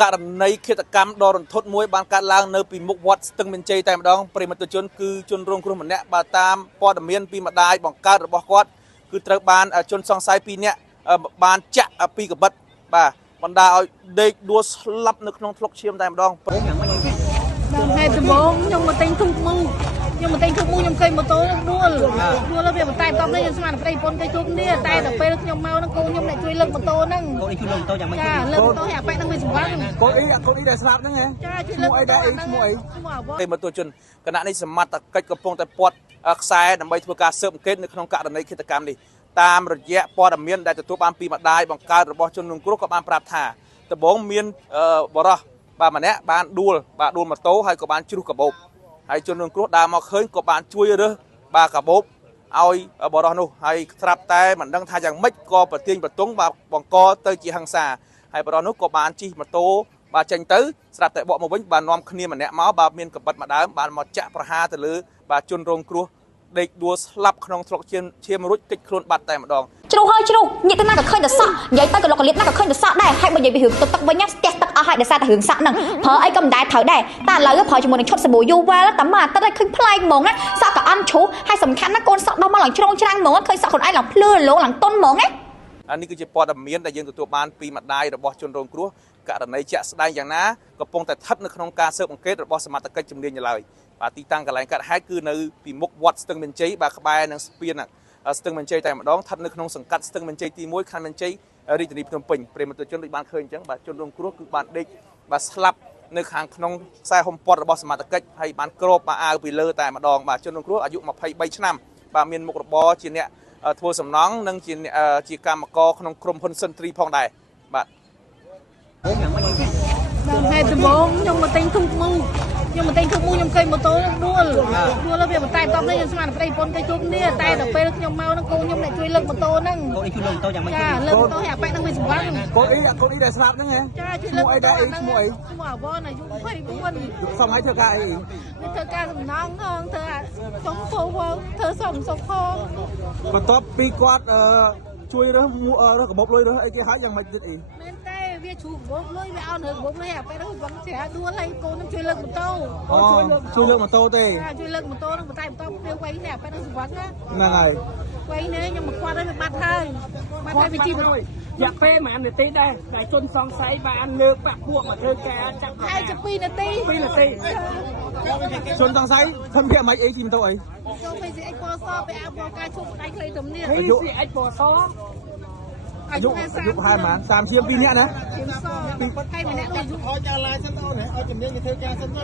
ករណីឃាតកម្មដ៏រន្ធត់មួយបានកើតឡើងនៅពីមុខវត្តស្ទឹងមានជ័យតែម្ដងប្រិមត្តជនគឺជនរងគ្រោះម្នាក់បើតាមព័ត៌មានពីម្ដាយបង្កើតរបស់គាត់គឺត្រូវបានជនសង្ស័យ2នាក់បានចាក់ពីកបិតបាទបណ្ដាឲ្យដេកដួលស្លាប់នៅក្នុងថ្លុកឈាមតែម្ដងហេតុដំបូងខ្ញុំមកទិញទូកមូខ្ញុំមកទិញទូកមូខ្ញុំឃើញម៉ូតូនឹងដួលแล้วវាបន្តែបន្តនេះខ្ញុំស្មានប្រិយពន្ធគេទូកនេះតែដល់ពេលខ្ញុំមកហ្នឹងកូនខ្ញុំអ្នកជួយលើកម៉ូតូហ្នឹងកូនអីជួយលើកម៉ូតូយ៉ាងម៉េចចាលើកម៉ូតូឲ្យអាប៉ែហ្នឹងវាសម្បាំងកូនអីដែលស្លាប់ហ្នឹងហ៎ចាជួយលើកម៉ូតូហ្នឹងឈ្មោះអីទេម៉ូតូជនគណៈនេះសមត្ថកិច្ចកំពុងតែពាត់ខ្សែដើម្បីធ្វើការស៊ើបអង្កេតនៅក្នុងករណីឃាតកម្មនេះតាមរយៈព័ត៌មានដែលទទួលបានពីម្ដាយបង្កើតរបស់ជនរងគ្រោះក៏បានប្រាប់ថាដំបូងមានបរិះបាទម្នាក់បានដួលម៉ូតូហើយក៏បានជ្រុះកាបូបហើយជនរងគ្រោះដើរមកឃើញក៏បានជួយរើសបាទកាបូបឲ្យបរិះនោះហើយស្រាប់តែមិនដឹងថាយ៉ាងម៉េចក៏ប្រទាញប្រទង់បាទបង្កទៅជាហិង្សាហើយបរិះនោះក៏បានជិះម៉ូតូបាទចេញទៅស្រាប់តែបកមកវិញបាននាំគ្នាម្នាក់មកបាទមានកបិតម្ដងបានមកចាក់ប្រហារទៅលើបាទជនរងគ្រោះដេកដួលស្លាប់ក្នុងថ្លុកឈាមរួចតិចខ្លួនបាត់តែម្ដងជ្រុះហើយជ្រុះញាក់ទៅណាក៏ឃើញតែសក់និយាយទៅក៏លោកកលៀតណាក៏ឃើញតែសក់ដែរហើយបើនិយាយពីរឿងទឹកវិញស្ទះទឹកអស់ហើយដោយសារតែរឿងសក់ហ្នឹងប្រើអីក៏មិនដែរត្រូវដែរតែឥឡូវប្រើជាមួយនឹងឈុតសាប៊ូយូវែលតែមកអាទិត្យឲ្យឃើញប្លែកហ្មងណាសក់ក៏អន់ជ្រុះហើយសំខាន់ណាកូនសក់ដល់មកឡើងជ្រងច្រាំងហ្មងឃើញសក់ខ្លួនឯងឡើងភ្លឺលងឡើងតុនហ្មងណានេះគឺជាព័ត៌មានដែលយើងទទួលបានពីម្ដាយរបស់ជនរងគ្រោះករណីជាក់ស្ដែងយ៉ាងណាកំពុងតែស្ថិតនៅក្នុងការស៊ើបអង្កេតរបស់សមត្ថកិច្ចជំនាញឡើយបាទទីតាំងកន្លែងកើតហេតុគឺនៅពីមុខវត្តស្ទឹងមានជ័យបាទក្បែរនឹងស្ពានស្ទឹងមានជ័យតែម្ដងស្ថិតនៅក្នុងសង្កាត់ស្ទឹងមានជ័យទី1ខណ្ឌមានជ័យរាជធានីភ្នំពេញប្រិមត្តជនដូចបានឃើញអញ្ចឹងបាទជនរងគ្រោះគឺបានដេកបាទស្លាប់នៅខាងក្នុងខ្សែហុំព័ទ្ធរបស់សមត្ថកិច្ចហើយបានគ្របអាវពីលើតែម្ដងបាទជនរងគ្រោះអាយុ23ឆ្នាំបាទមានមុខរបរជាអ្នកធ្វើសំណង់និងជាកម្មករក្នុងក្រុមហ៊ុនសិនទ្រីផងដែរបាទហេតុដំបូងខ្ញុំមកទិញទូកមូខ្ញុំឃើញម៉ូតូនឹងដួលแล้วវាបន្តែបន្តនេះខ្ញុំស្មានប្រិយពន្ធគេទូកនេះតែដល់ពេលខ្ញុំមកហ្នឹងកូនខ្ញុំអ្នកជួយលើកម៉ូតូហ្នឹងកូនអីជួយលើកម៉ូតូយ៉ាងម៉េចចាលើកម៉ូតូឲ្យអាប៉ែហ្នឹងវាសម្បាំងកូនអីដែលស្លាប់ហ្នឹងហ៎ចាជួយលើកម៉ូតូហ្នឹងឈ្មោះអាវ៉នអាយុ24សម័យធ្វើការអីវាធ្វើការសំណង់ផងធ្វើសុំពោផងធ្វើសុំផងបន្ទាប់ពីគាត់ជួយរើសកាបូបលុយរើសអីគេហើយយ៉ាងម៉េចទៀតអីមែនទេវាជ្រុះកាបូបលុយវាអត់រើសកាបូបលុយអាប៉ែហ្នឹងវឹងច្រាដួលហើយកូននឹងជួយលើកម៉ូតូជួយលើកម៉ូតូទេជួយលើកម៉ូតូនឹងបន្តែបន្តវាវៃនេះអាប៉ែហ្នឹងវឹងណាហ្នឹងហើយវៃនេះខ្ញុំមកគាត់ហើយវាបាត់ហើយវាជីរយៈពេលប្រហែលនាទីដែរដែលជនសង្ស័យបានលើកបាក់ពួកមកធ្វើការចាប់ហើយជា2នាទីជនសង្ស័យធ្វើភារម៉េចអីជិះម៉ូតូអីចូលទៅស៊ីអិចពណ៌សไปអាបការជុំដៃខ្លីទំនេះអាយុស៊ីអិចពណ៌សអាយុប្រហែលប៉ុន្មាន30ជាង2នាក់ណាពីសពីគាត់ឲ្យម្នាក់ទៅឲ្យចាឡាយសិនអូនឲ្យជំនាញទៅធ្វើការសិនទៅ